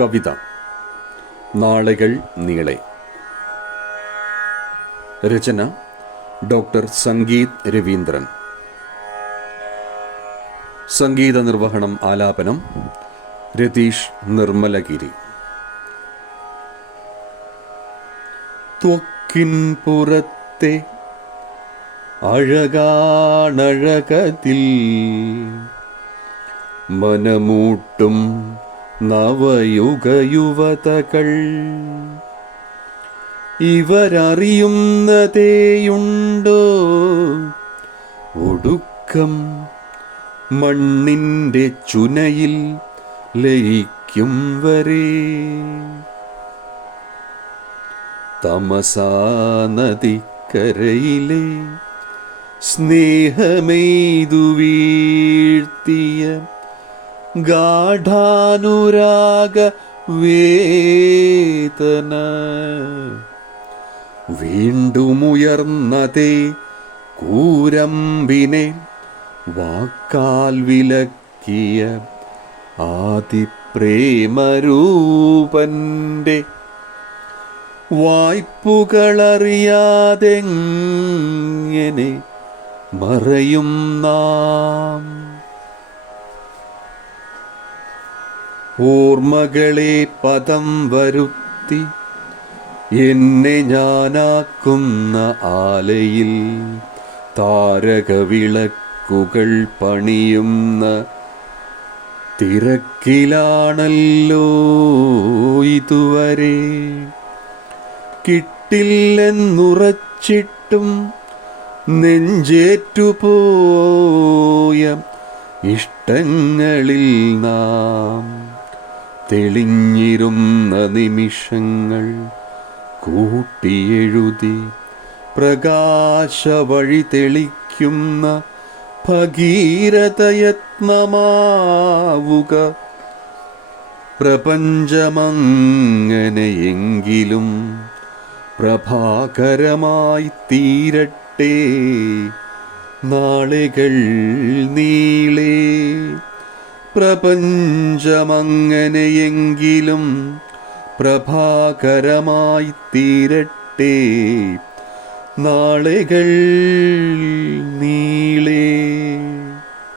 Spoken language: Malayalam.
കവിത. നാളുകൾ നീളെ രചന ഡോക്ടർ സംഗീത് രവീന്ദ്രൻ. സംഗീത നിർവഹണം ആലാപനം രതീഷ് നിർമ്മലഗിരി. ത്വക്കിൻ പുറത്തെ അഴകാണഴകതിൽ മനമൂട്ടും നവയുഗയുവതകൾ. ഇവരറിയുന്നതേയുണ്ടോ? ഒടുക്കം മണ്ണിന്റെ ചുനയിൽ ലയിക്കും വരെ. തമസാനദിക്കരയിലെ സ്നേഹമേതു വീഴ്ത്തിയ ഗാഠാനുരാഗ വേതന വീണ്ടുമുയർന്നതേ കൂരമ്പിനെ വാക്കാൽ വിലക്കിയ ആദിപ്രേമരൂപന്റെ വായ്പുകളറിയാതെങ്ങനെ മറയും നാം? ഓർമ്മകളെ പദം വരുത്തി എന്നെ ഞാനാക്കുന്ന ആലയിൽ താരകവിളക്കുകൾ പണിയുന്ന തിരക്കിലാണല്ലോ ഇതുവരെ. കിട്ടില്ലെന്നുറച്ചിട്ടും നെഞ്ചേറ്റുപോയ ഇഷ്ടങ്ങളിൽ നാം തെളിഞ്ഞിരുന്ന നിമിഷങ്ങൾ കൂട്ടിയെഴുതി പ്രകാശ വഴി തെളിക്കുന്ന ഭഗീരഥയത്നമാവുക. പ്രപഞ്ചമങ്ങനെയെങ്കിലും പ്രഭാകരമായി തീരട്ടെ. നാളുകൾ നീളേ പ്രപഞ്ചമങ്ങനെയെങ്കിലും പ്രഭാകരമായി തീരട്ടെ. നാളുകൾ നീളേ